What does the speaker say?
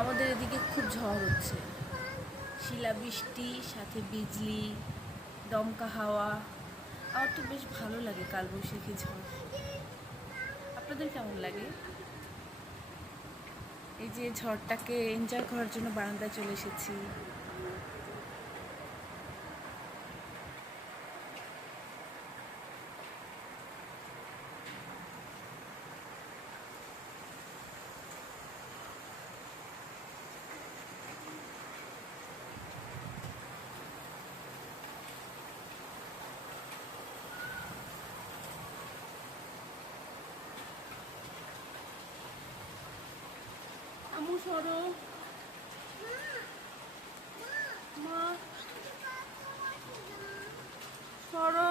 আমাদের এদিকে খুব ঝড় হচ্ছে, শিলাবৃষ্টি সাথে বিজলি, দমকা হাওয়া। আমার তো বেশ ভালো লাগে কালবৈশাখী ঝড়। আপনাদের কেমন লাগে? এই যে ঝড়টাকে এনজয় করার জন্য বারান্দায় চলে এসেছি। আমু সরো, মা সরো।